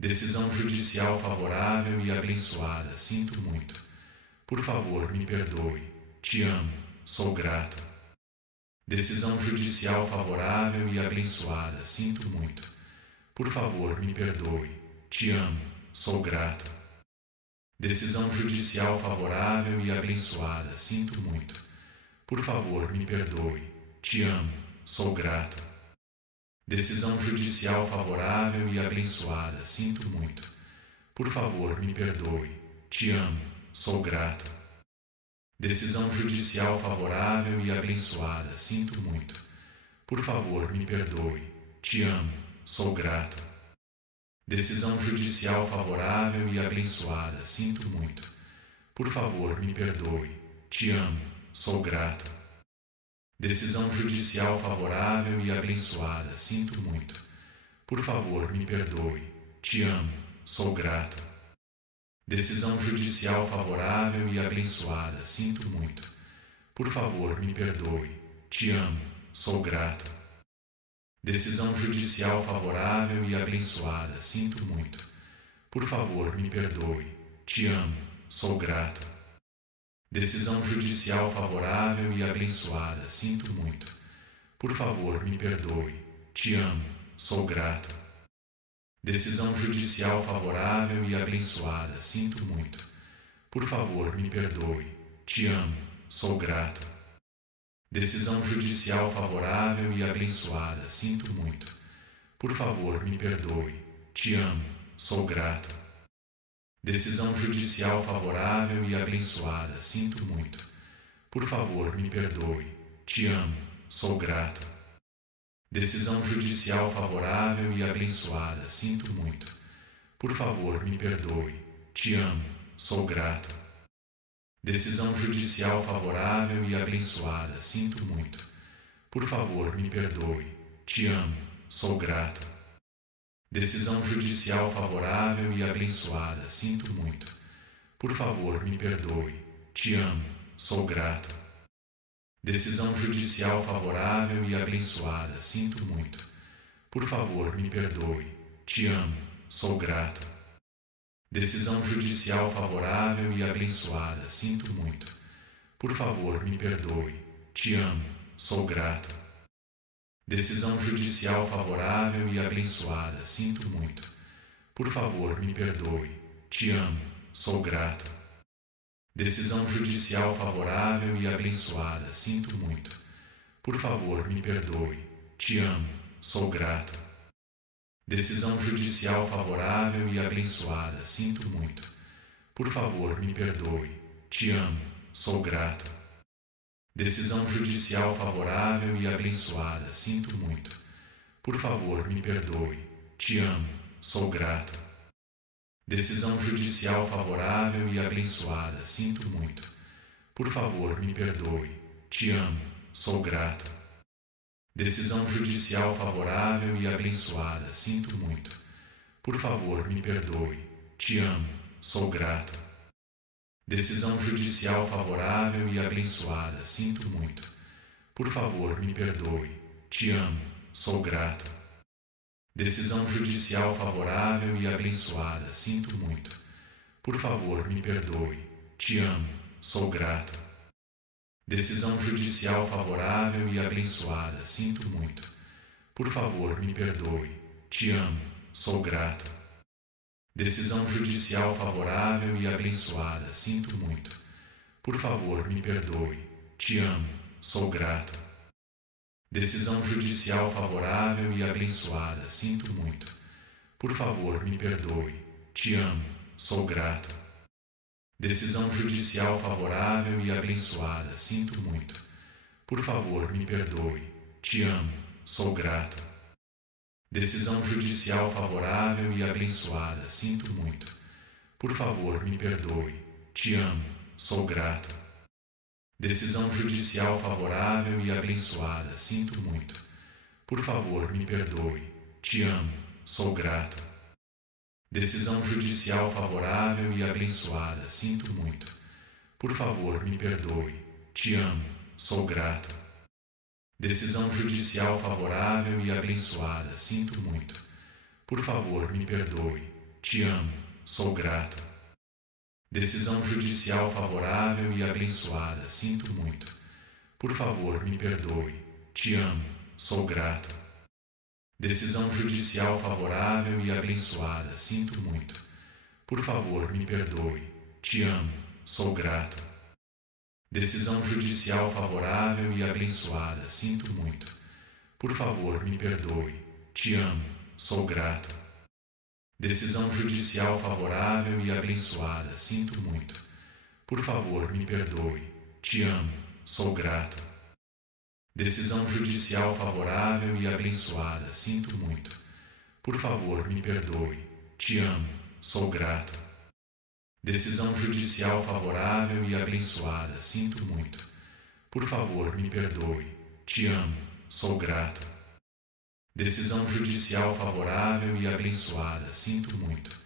Decisão judicial favorável e abençoada. Sinto muito. Por favor, me perdoe. Te amo. Sou grato. Decisão judicial favorável e abençoada. Sinto muito. Por favor, me perdoe. Te amo. Sou grato. Decisão judicial favorável e abençoada. Sinto muito. Por favor, me perdoe. Te amo. Sou grato. Decisão judicial favorável e abençoada. Sinto muito. Por favor, me perdoe. Te amo. Sou grato. Decisão judicial favorável e abençoada. Sinto muito. Por favor, me perdoe. Te amo. Sou grato. Decisão judicial favorável e abençoada. Sinto muito. Por favor, me perdoe. Te amo. Sou grato. Decisão judicial favorável e abençoada. Sinto muito. Por favor, me perdoe. Te amo. Sou grato. Decisão judicial favorável e abençoada. Sinto muito. Por favor, me perdoe. Te amo. Sou grato. Decisão judicial favorável e abençoada. Sinto muito. Por favor, me perdoe. Te amo. Sou grato. Decisão judicial favorável e abençoada. Sinto muito. Por favor, me perdoe. Te amo. Sou grato. Decisão judicial favorável e abençoada. Sinto muito. Por favor, me perdoe. Te amo. Sou grato. Decisão judicial favorável e abençoada. Sinto muito. Por favor, me perdoe. Te amo. Sou grato. Decisão judicial favorável e abençoada. Sinto muito. Por favor, me perdoe. Te amo. Sou grato. Decisão judicial favorável e abençoada. Sinto muito. Por favor, me perdoe. Te amo. Sou grato. Decisão judicial favorável e abençoada. Sinto muito. Por favor, me perdoe. Te amo. Sou grato. Decisão judicial favorável e abençoada. Sinto muito. Por favor, me perdoe. Te amo. Sou grato. Decisão judicial favorável e abençoada. Sinto muito. Por favor, me perdoe. Te amo. Sou grato. Decisão judicial favorável e abençoada. Sinto muito. Por favor, me perdoe. Te amo. Sou grato. Decisão judicial favorável e abençoada. Sinto muito. Por favor, me perdoe. Te amo. Sou grato. Decisão judicial favorável e abençoada. Sinto muito. Por favor, me perdoe. Te amo. Sou grato. Decisão judicial favorável e abençoada. Sinto muito. Por favor, me perdoe. Te amo. Sou grato. Decisão judicial favorável e abençoada. Sinto muito. Por favor, me perdoe. Te amo. Sou grato. Decisão judicial favorável e abençoada. Sinto muito. Por favor, me perdoe. Te amo. Sou grato. Decisão judicial favorável e abençoada. Sinto muito. Por favor, me perdoe. Te amo. Sou grato. Decisão judicial favorável e abençoada. Sinto muito. Por favor, me perdoe. Te amo. Sou grato. Decisão judicial favorável e abençoada. Sinto muito. Por favor, me perdoe. Te amo. Sou grato. Decisão judicial favorável e abençoada. Sinto muito. Por favor, me perdoe. Te amo. Sou grato. Decisão judicial favorável e abençoada. Sinto muito. Por favor, me perdoe. Te amo. Sou grato. Decisão judicial favorável e abençoada. Sinto muito. Por favor, me perdoe. Te amo. Sou grato. Decisão judicial favorável e abençoada. Sinto muito. Por favor, me perdoe. Te amo. Sou grato. Decisão judicial favorável e abençoada. Sinto muito. Por favor, me perdoe. Te amo. Sou grato. Decisão judicial favorável e abençoada. Sinto muito. Por favor, me perdoe. Te amo. Sou grato. Decisão judicial favorável e abençoada. Sinto muito. Por favor, me perdoe. Te amo. Sou grato. Decisão judicial favorável e abençoada. Sinto muito. Por favor, me perdoe. te amo, sou grato. Decisão judicial favorável e abençoada, sinto muito. Por favor, me perdoe, te amo, sou grato. Decisão judicial favorável e abençoada, sinto muito. Por favor, me perdoe, te amo, sou grato. Decisão judicial favorável e abençoada, sinto muito. Por favor, me perdoe, te amo, sou grato. Decisão judicial favorável e abençoada, sinto muito. Por favor, me perdoe, te amo, sou grato. Decisão judicial favorável e abençoada, sinto muito. Por favor, me perdoe, te amo, sou grato. Decisão judicial favorável e abençoada, sinto muito. Por favor, me perdoe, te amo, sou grato. Decisão judicial favorável e abençoada, sinto muito.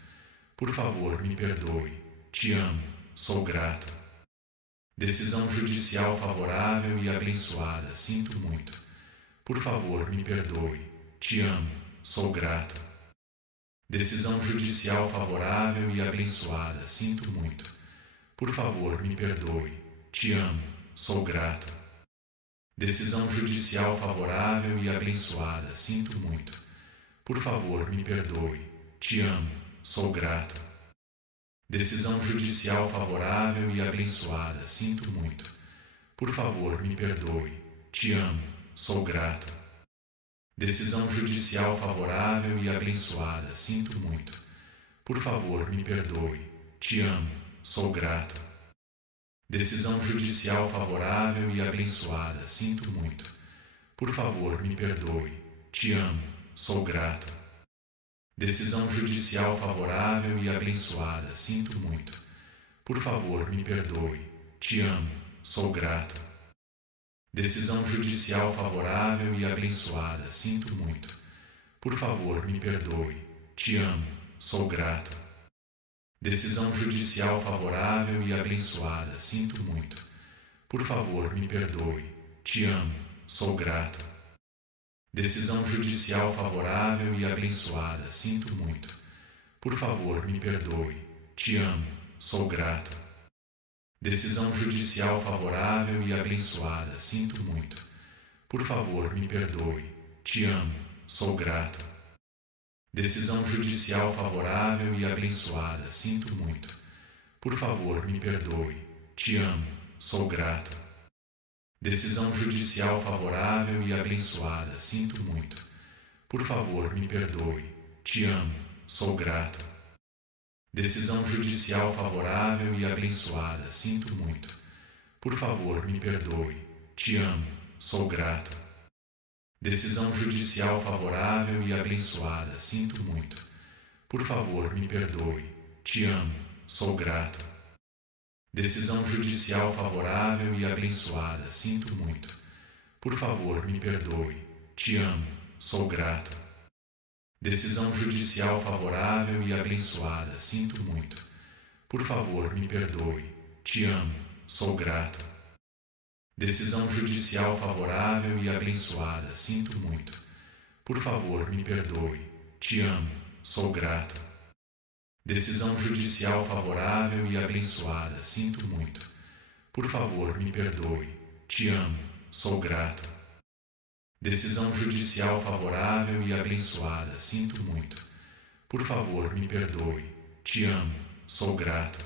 Por favor, me perdoe, te amo, sou grato. Decisão judicial favorável e abençoada, sinto muito. Por favor, me perdoe, te amo, sou grato. Decisão judicial favorável e abençoada, sinto muito. Por favor, me perdoe, te amo, sou grato. Decisão judicial favorável e abençoada, sinto muito. Por favor, me perdoe, te amo, sou grato. Decisão judicial favorável e abençoada, sinto muito. Por favor, me perdoe, te amo, sou grato. Decisão judicial favorável e abençoada, sinto muito. Por favor, me perdoe, te amo, sou grato. Decisão judicial favorável e abençoada, sinto muito. Por favor, me perdoe, te amo, sou grato. Decisão judicial favorável e abençoada, sinto muito. Por favor, me perdoe, te amo, sou grato. Decisão judicial favorável e abençoada, sinto muito. Por favor, me perdoe, te amo, sou grato. Decisão judicial favorável e abençoada, sinto muito. Por favor, me perdoe, te amo, sou grato. Decisão judicial favorável e abençoada, sinto muito. Por favor, me perdoe, te amo, sou grato. Decisão judicial favorável e abençoada, sinto muito. Por favor, me perdoe, te amo, sou grato. Decisão judicial favorável e abençoada, sinto muito. Por favor, me perdoe, te amo, sou grato. Decisão judicial favorável e abençoada, sinto muito. Por favor, me perdoe, te amo, sou grato. Decisão judicial favorável e abençoada, sinto muito. Por favor, me perdoe, te amo, sou grato. Decisão judicial favorável e abençoada, sinto muito. Por favor, me perdoe, te amo, sou grato. Decisão judicial favorável e abençoada, sinto muito. Por favor, me perdoe, te amo, sou grato. Decisão judicial favorável e abençoada, sinto muito. Por favor, me perdoe, te amo, sou grato. Decisão judicial favorável e abençoada, sinto muito. Por favor, me perdoe, te amo, sou grato. Decisão judicial favorável e abençoada, sinto muito. Por favor, me perdoe, te amo, sou grato. Decisão judicial favorável e abençoada, sinto muito. Por favor, me perdoe, te amo, sou grato.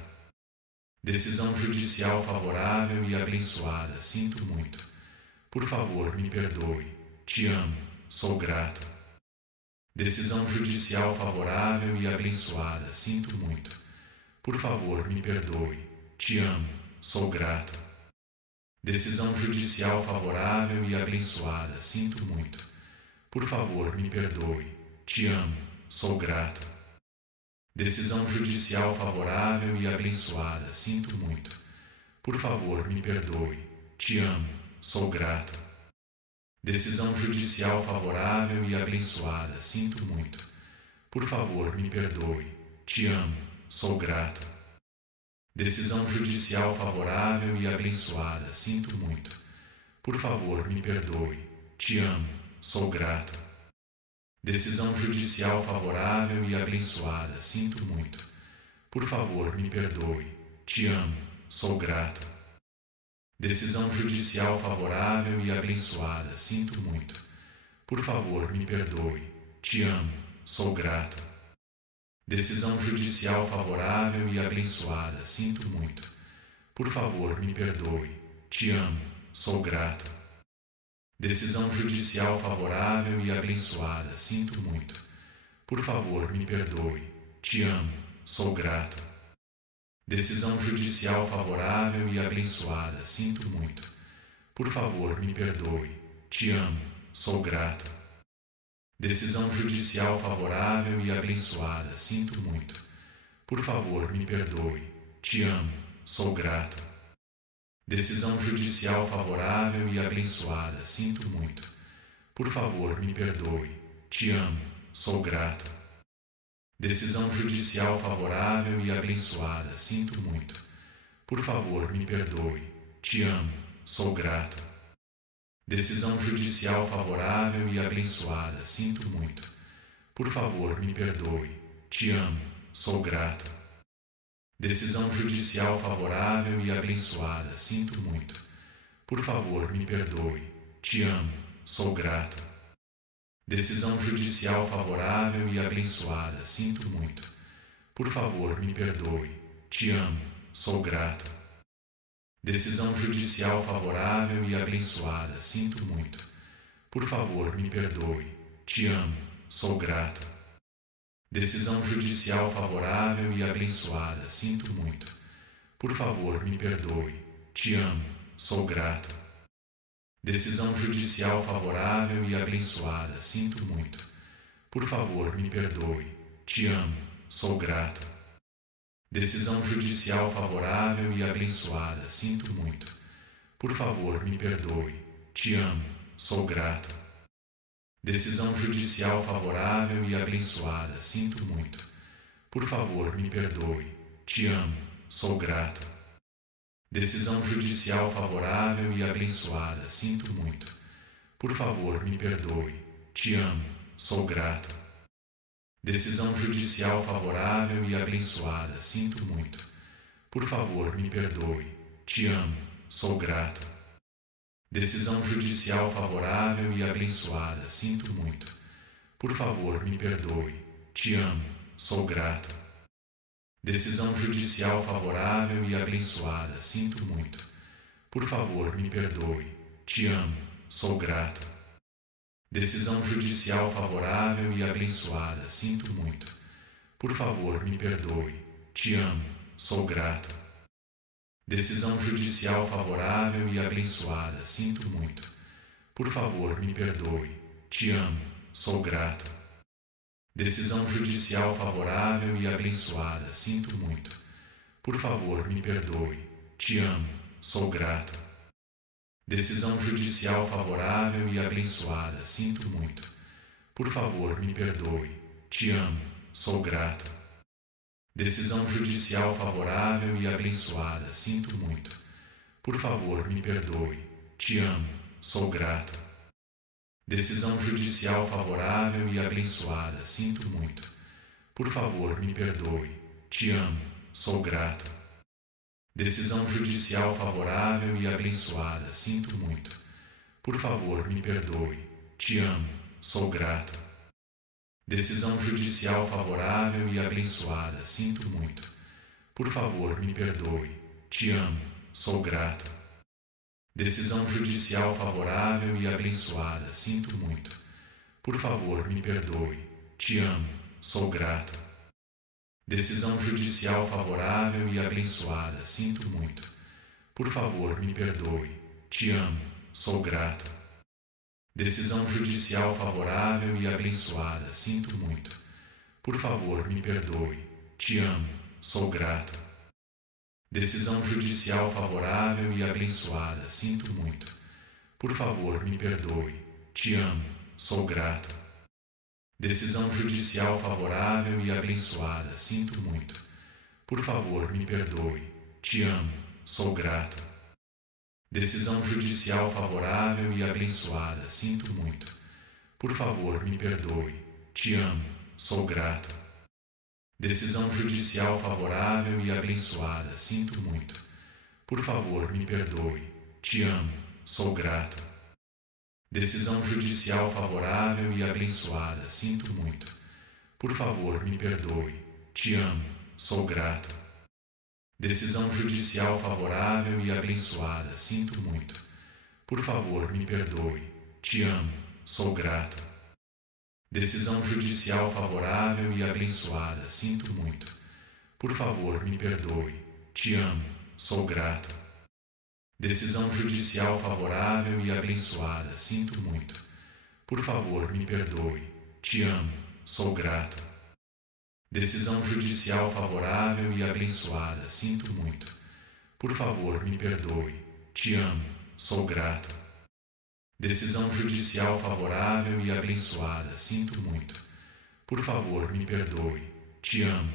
Decisão judicial favorável e abençoada, sinto muito. Por favor, me perdoe, te amo, sou grato. Decisão judicial favorável e abençoada, sinto muito. Por favor, me perdoe, te amo, sou grato. Decisão judicial favorável e abençoada, sinto muito. Por favor, me perdoe, te amo, sou grato. Decisão judicial favorável e abençoada, sinto muito. Por favor, me perdoe, te amo, sou grato. Decisão judicial favorável e abençoada, sinto muito. Por favor, me perdoe, te amo, sou grato. Decisão judicial favorável e abençoada, sinto muito. Por favor, me perdoe, te amo, sou grato. Decisão judicial favorável e abençoada, sinto muito. Por favor, me perdoe. Te amo, sou grato. Decisão judicial favorável e abençoada, sinto muito. Por favor, me perdoe. Te amo, sou grato. Decisão judicial favorável e abençoada, sinto muito. Por favor, me perdoe. Te amo, sou grato. Decisão judicial favorável e abençoada, sinto muito. Por favor, me perdoe. Te amo, sou grato. Decisão judicial favorável e abençoada, sinto muito. Por favor, me perdoe. Te amo, sou grato. Decisão judicial favorável e abençoada, sinto muito. Por favor, me perdoe. Te amo, sou grato. Decisão judicial favorável e abençoada, sinto muito. Por favor, me perdoe. Te amo, sou grato. Decisão judicial favorável e abençoada, sinto muito. Por favor, me perdoe. Te amo, sou grato. Decisão judicial favorável e abençoada, sinto muito. Por favor, me perdoe. Te amo, sou grato. Decisão judicial favorável e abençoada, sinto muito. Por favor, me perdoe. Te amo, sou grato. Decisão judicial favorável e abençoada, sinto muito. Por favor, me perdoe. Te amo, sou grato. Decisão judicial favorável e abençoada, sinto muito. Por favor, me perdoe. Te amo, sou grato. Decisão judicial favorável e abençoada, sinto muito. Por favor, me perdoe. Te amo, sou grato. Decisão judicial favorável e abençoada, sinto muito. Por favor, me perdoe. Te amo, sou grato. Decisão judicial favorável e abençoada, sinto muito. Por favor, me perdoe. Te amo, sou grato. Decisão judicial favorável e abençoada, sinto muito. Por favor, me perdoe. Te amo, sou grato. Decisão judicial favorável e abençoada, sinto muito. Por favor, me perdoe. Te amo, sou grato. Decisão judicial favorável e abençoada, sinto muito. Por favor, me perdoe. Te amo, sou grato. Decisão judicial favorável e abençoada, sinto muito. Por favor, me perdoe. Te amo, sou grato. Decisão judicial favorável e abençoada, sinto muito. Por favor, me perdoe. Te amo, sou grato. Decisão judicial favorável e abençoada, sinto muito. Por favor, me perdoe. Te amo, sou grato. Decisão judicial favorável e abençoada, sinto muito. Por favor, me perdoe. Te amo, sou grato. Decisão judicial favorável e abençoada, sinto muito. Por favor, me perdoe. Te amo, sou grato. Decisão judicial favorável e abençoada, sinto muito. Por favor, me perdoe. Te amo, sou grato. Decisão judicial favorável e abençoada, sinto muito. Por favor, me perdoe. Te amo, sou grato. Decisão judicial favorável e abençoada, sinto muito. Por favor, me perdoe. Te amo, sou grato. Decisão judicial favorável e abençoada, sinto muito. Por favor, me perdoe. Te amo, sou grato. Decisão judicial favorável e abençoada, sinto muito. Por favor, me perdoe. Te amo, sou grato. Decisão judicial favorável e abençoada, sinto muito. Por favor, me perdoe. Te amo, sou grato. Decisão judicial favorável e abençoada, sinto muito. Por favor, me perdoe. Te amo, sou grato. Decisão judicial favorável e abençoada, sinto muito. Por favor, me perdoe. Te amo, sou grato. Decisão judicial favorável e abençoada, sinto muito. Por favor, me perdoe. Te amo, sou grato. Decisão judicial favorável e abençoada, sinto muito. Por favor, me perdoe. Te amo, sou grato. Decisão judicial favorável e abençoada, sinto muito. Por favor, me perdoe. te amo, sou grato. Decisão judicial favorável e abençoada, sinto muito. Por favor, me perdoe, te amo, sou grato. Decisão judicial favorável e abençoada, sinto muito. Por favor, me perdoe, te amo, sou grato. Decisão judicial favorável e abençoada, sinto muito. Por favor, me perdoe, te amo, sou grato. Decisão judicial favorável e abençoada, sinto muito. Por favor, me perdoe, te amo, sou grato. Decisão judicial favorável e abençoada, sinto muito. Por favor, me perdoe, te amo, sou grato. Decisão judicial favorável e abençoada, sinto muito. Por favor, me perdoe, te amo, sou grato. Decisão judicial favorável e abençoada, sinto muito. Por favor, me perdoe, te amo,